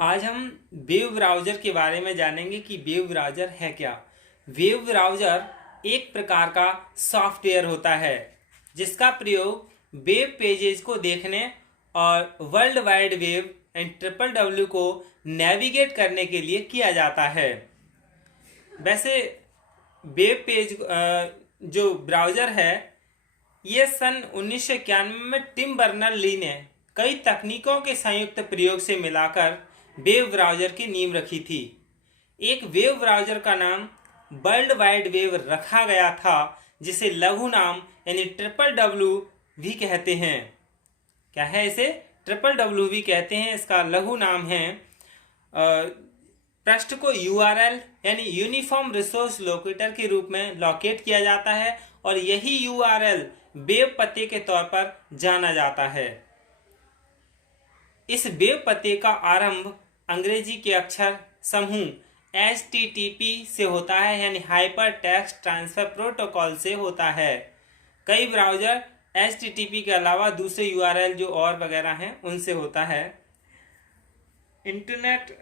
आज हम web browser के बारे में जानेंगे कि वेब ब्राउज़र है क्या। वेब ब्राउज़र एक प्रकार का सॉफ्टवेयर होता है जिसका प्रयोग वेब पेजेस को देखने और world wide web and WWW को नेविगेट करने के लिए किया जाता है। वैसे वेब पेज जो ब्राउज़र है ये सन 1991 में टिम बर्नर्स-ली ने कई तकनीकों के संयुक्त प्रयोग से मिलाकर वेब ब्राउज़र की नींव रखी थी। एक वेब ब्राउज़र का नाम वर्ल्ड वाइड वेब रखा गया था जिसे लघु नाम यानी WWW भी कहते हैं। क्या है इसे? WWW भी कहते हैं। इसका लघु नाम है। पृष्ठ को URL यानी यूनिफॉर्म रिसोर्स लोकेटर के रूप में लोकेट किया जाता है और यही URL वेब पते के तौर पर जाना जाता है। इस वेब पते का आरंभ अंग्रेजी के अक्षर समूह HTTP से होता है यानी हाइपर टेक्स्ट ट्रांसफर प्रोटोकॉल से होता है। कई ब्राउज़र HTTP के अलावा दूसरे URL जो और वगैरह हैं उनसे होता है। इंटरनेट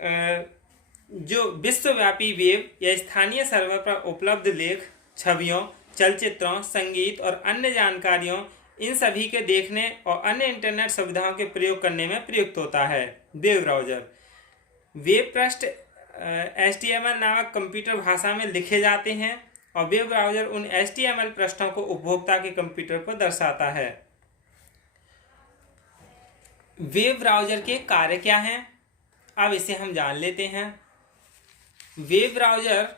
जो विश्वव्यापी वेब या स्थानीय सर्वर पर उपलब्ध लेख, छवियों, चलचित्रों, संगीत और अन्य जानकारियों इन सभी के देखने और अन्य इंटरनेट सुविधाओं के प्रयोग करने में प्रयुक्त होता है। वेब ब्राउज़र वेब पृष्ठ HTML नामक कंप्यूटर भाषा में लिखे जाते हैं और वेब ब्राउज़र उन HTML पृष्ठों को उपभोक्ता के कंप्यूटर पर दर्शाता है। वेब ब्राउज़र के कार्य क्या हैं, अब इसे हम जान लेते हैं। वेब ब्राउज़र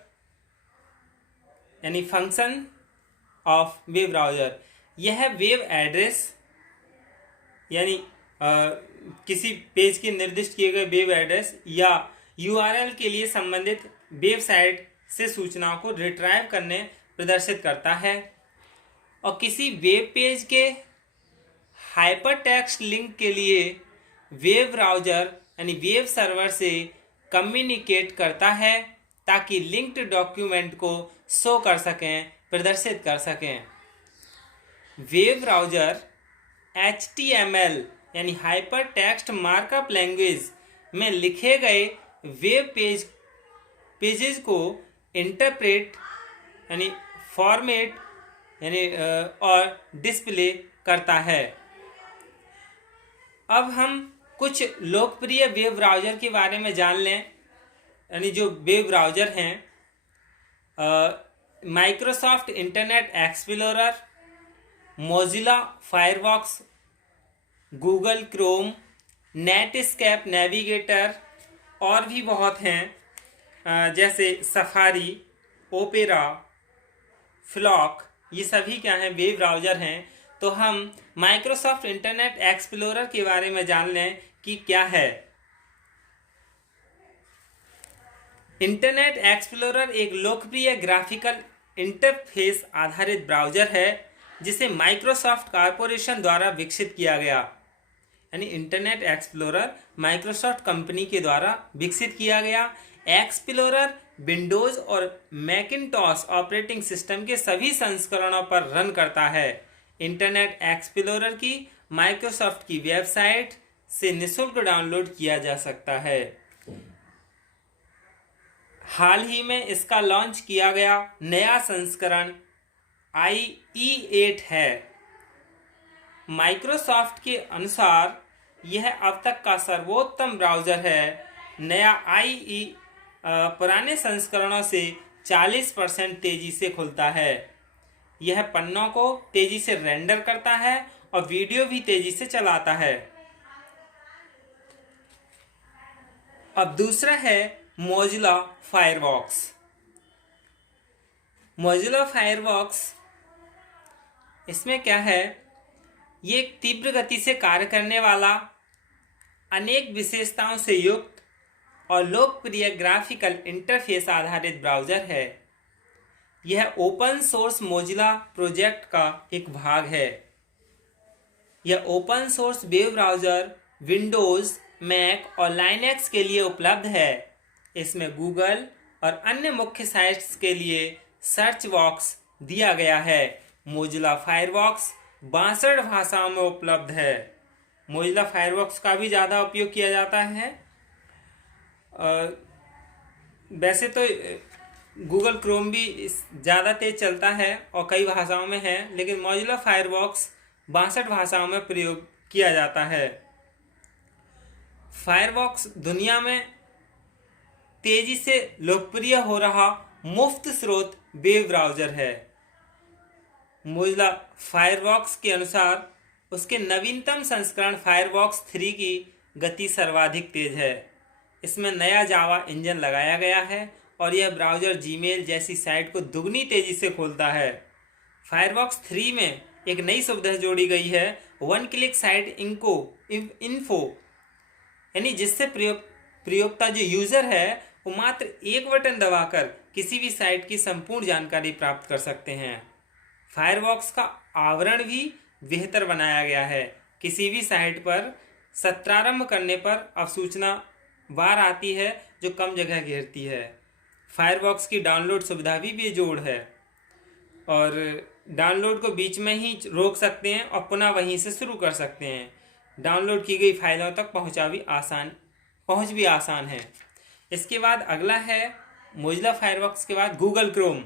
यानी फंक्शन ऑफ वेब ब्राउज़र, यह वेब एड्रेस यानी किसी पेज के निर्दिष्ट किए गए वेब एड्रेस या URL के लिए संबंधित वेबसाइट से सूचनाओं को रिट्राइव करने प्रदर्शित करता है और किसी वेब पेज के हाइपरटेक्स्ट लिंक के लिए वेब ब्राउज़र यानी वेब सर्वर से कम्युनिकेट करता है ताकि लिंक्ड डॉक्यूमेंट को शो कर सकें, प्रदर्शित कर सकें। वेब ब्राउज़र HTML यानी हाइपर टेक्स्ट मार्कअप लैंग्वेज में लिखे गए वेब पेजेस को इंटरप्रेट यानी फॉर्मेट यानी और डिस्प्ले करता है। अब हम कुछ लोकप्रिय वेब ब्राउज़र के बारे में जान लें। यानी जो वेब ब्राउज़र हैं, Microsoft internet explorer, Mozilla Firefox, Google Chrome, Netscape navigator और भी बहुत हैं जैसे सफारी, ओपेरा, फ्लॉक, ये सभी क्या हैं? वेब ब्राउज़र हैं। तो हम माइक्रोसॉफ्ट इंटरनेट एक्सप्लोरर के बारे में जान लें कि क्या है। इंटरनेट एक्सप्लोरर एक लोकप्रिय ग्राफिकल इंटरफेस आधारित ब्राउज़र है जिसे माइक्रोसॉफ्ट कॉर्पोरेशन द्वारा विकसित किया गया। यानी इंटरनेट एक्सप्लोरर माइक्रोसॉफ्ट कंपनी के द्वारा विकसित किया गया। एक्सप्लोरर विंडोज़ और मैकिन्टॉश ऑपरेटिंग सिस्टम के सभी संस्करणों पर रन करता है। इंटरनेट एक्सप्लोरर की माइक्रोसॉफ्ट की वेबसाइट से निःशुल्क डाउनलोड किया जा सकता है। हाल ही में इसका लॉन्च किया गया नया संस्करण IE8 है। माइक्रोसॉफ्ट के अनुसार यह अब तक का सर्वोत्तम ब्राउज़र है। नया IE पुराने संस्करणों से 40% तेज़ी से खुलता है। यह पन्नों को तेज़ी से रेंडर करता है और वीडियो भी तेज़ी से चलाता है। अब दूसरा है मोजिला फायरफॉक्स। मोजिला फायरफॉक्स, इसमें क्या है? ये एक तीव्र गति से कार्य करने वाला, अनेक विशेषताओं से युक्त और लोकप्रिय ग्राफिकल इंटरफेस आधारित ब्राउज़र है। यह ओपन सोर्स मोजिला प्रोजेक्ट का एक भाग है। यह open source web browser Windows, Mac और लाइनक्स के लिए उपलब्ध है। इसमें गूगल और अन्य मुख्य साइट्स के लिए सर्च बॉक्स दिया गया है। मोजिला फायरफॉक्स 62 भाषाओं में उपलब्ध है। मोजिला फायरफॉक्स का भी ज़्यादा उपयोग किया जाता है। वैसे तो गूगल क्रोम भी ज़्यादा तेज चलता है और कई भाषाओं में है, लेकिन मोजिला फायरफॉक्स 62 भाषाओं में प्रयोग किया जाता है। फायरफॉक्स दुनिया में तेजी से लोकप्रिय हो रहा मुफ्त स्रोत वेब ब्राउज़र है। मोजिला फायरफॉक्स के अनुसार उसके नवीनतम संस्करण फायरफॉक्स 3 की गति सर्वाधिक तेज है। इसमें नया जावा इंजन लगाया गया है और यह ब्राउज़र जीमेल जैसी साइट को दुगनी तेज़ी से खोलता है। फायरफॉक्स 3 में एक नई सुविधा जोड़ी गई है, वन क्लिक साइट इन्फो, यानी जिससे प्रयोक्ता जो यूज़र है वो मात्र एक बटन दबाकर किसी भी साइट की संपूर्ण जानकारी प्राप्त कर सकते हैं। फायरफॉक्स का आवरण भी बेहतर बनाया गया है। किसी भी साइट पर सत्रारंभ करने पर अवसूचना बार आती है जो कम जगह घेरती है। फायरफॉक्स की डाउनलोड सुविधा भी बेजोड़ है और डाउनलोड को बीच में ही रोक सकते हैं और पुनः वहीं से शुरू कर सकते हैं। डाउनलोड की गई फाइलों तक पहुंच भी आसान है। इसके बाद अगला है मोजिला फायरफॉक्स के बाद गूगल क्रोम,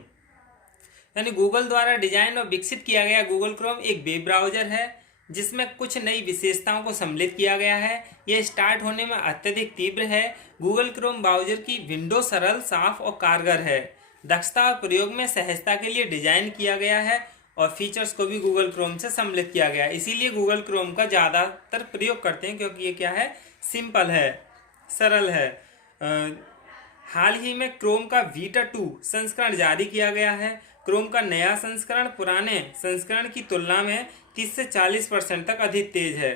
यानी गूगल द्वारा डिजाइन और विकसित किया गया गूगल क्रोम एक वेब ब्राउज़र है जिसमें कुछ नई विशेषताओं को सम्मिलित किया गया है। यह स्टार्ट होने में अत्यधिक तीव्र है। गूगल क्रोम ब्राउज़र की विंडो सरल, साफ और कारगर है। दक्षता और प्रयोग में सहजता के लिए डिजाइन किया गया है और फीचर्स को भी गूगल क्रोम से सम्मिलित किया गया है। इसीलिए गूगल क्रोम का ज़्यादातर प्रयोग करते हैं क्योंकि ये क्या है, सिंपल है, सरल है। हाल ही में क्रोम का बीटा 2 संस्करण जारी किया गया है। क्रोम का नया संस्करण पुराने संस्करण की तुलना में 30 से 40% तक अधिक तेज है।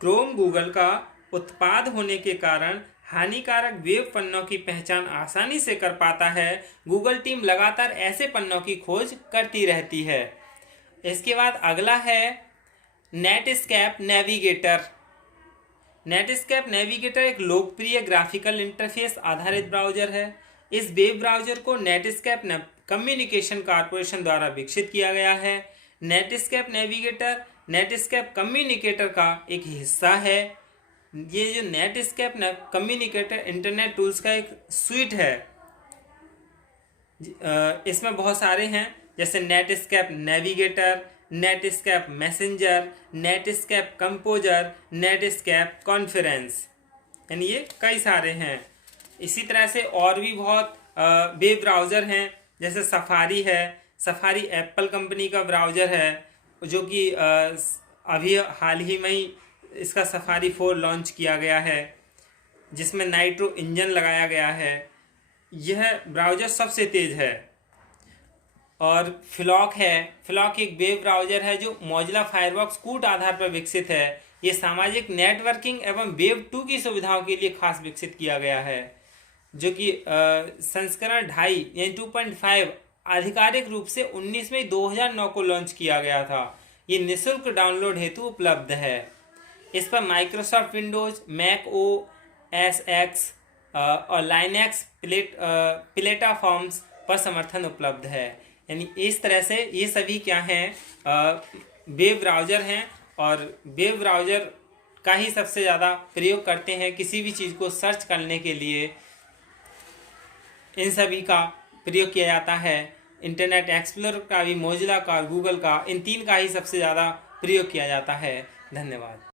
क्रोम गूगल का उत्पाद होने के कारण हानिकारक वेब पन्नों की पहचान आसानी से कर पाता है। गूगल टीम लगातार ऐसे पन्नों की खोज करती रहती है। इसके बाद अगला है नेटस्केप नेविगेटर। नेटस्केप नेविगेटर एक लोकप्रिय ग्राफिकल इंटरफेस आधारित ब्राउज़र है। इस वेब ब्राउज़र को नेटस्केप कम्युनिकेशन कॉर्पोरेशन द्वारा विकसित किया गया है। नेटस्केप नेविगेटर नेटस्केप कम्युनिकेटर का एक हिस्सा है। ये जो नेटस्केप कम्युनिकेटर इंटरनेट टूल्स का एक स्वीट है। इसमें बहुत सारे हैं, जैसे Netscape navigator, Netscape messenger, Netscape composer, Netscape conference, यानी ये कई सारे हैं। इसी तरह से और भी बहुत वेब ब्राउज़र हैं, जैसे सफारी है। सफारी एप्पल कंपनी का ब्राउज़र है जो कि अभी हाल ही में ही इसका सफारी 4 लॉन्च किया गया है जिसमें नाइट्रो इंजन लगाया गया है। यह ब्राउज़र सबसे तेज़ है। और फ्लॉक है। फ्लॉक एक वेब ब्राउज़र है जो मोजिला फायरफॉक्स कूट आधार पर विकसित है। ये सामाजिक नेटवर्किंग एवं वेब 2 की सुविधाओं के लिए खास विकसित किया गया है, जो कि संस्करण 2.5 यानी 2.5 आधिकारिक रूप से 19 मई 2009 को लॉन्च किया गया था। ये निःशुल्क डाउनलोड हेतु उपलब्ध है। इस पर Microsoft Windows, Mac OS X और लाइनक्स प्लेटफॉर्म्स पर समर्थन उपलब्ध है। यानी इस तरह से ये सभी क्या हैं, वेब ब्राउज़र हैं और वेब ब्राउज़र का ही सबसे ज़्यादा प्रयोग करते हैं। किसी भी चीज़ को सर्च करने के लिए इन सभी का प्रयोग किया जाता है। इंटरनेट एक्सप्लोरर का भी, मोजिला का, गूगल का, इन 3 का ही सबसे ज़्यादा प्रयोग किया जाता है। धन्यवाद।